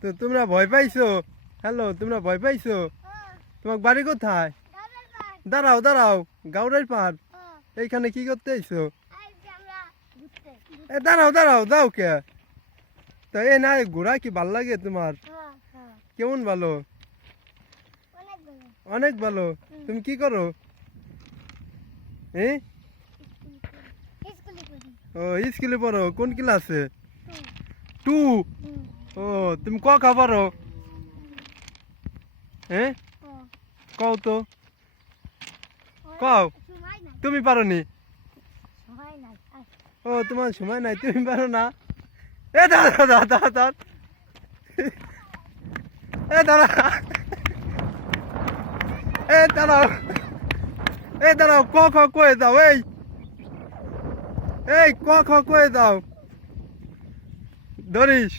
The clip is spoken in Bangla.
তো তোমরা ভয় পাইছো? হ্যালো, তোমরা ভয় পাইছো? তোমার বাড়ি কোথায়? দাঁড়াও দাঁড়াও, গাউরের পার। এইখানে কি করতে আইছো? দাঁড়াও দাঁড়াও, দাও কে? তো এই না, ঘোড়া কি ভাল লাগে তোমার? কেমন ভালো? অনেক ভালো। তুমি কি করো? ও, স্কুলে পড়ো? কোন ক্লাসে? 2। ও, তুমি ক খা পারো? কও তো, কও। তুমি পারো নি? ও, তোমার সময় নাই, তুমি পারো না? দাঁড়া দাঁড়া দাঁড়া দাঁড়া, দাঁড়া, দাঁড়াও, দাঁড়াও, ক খ কয়ে দাও। এই ক খ কয়ে দাও। ধরিস।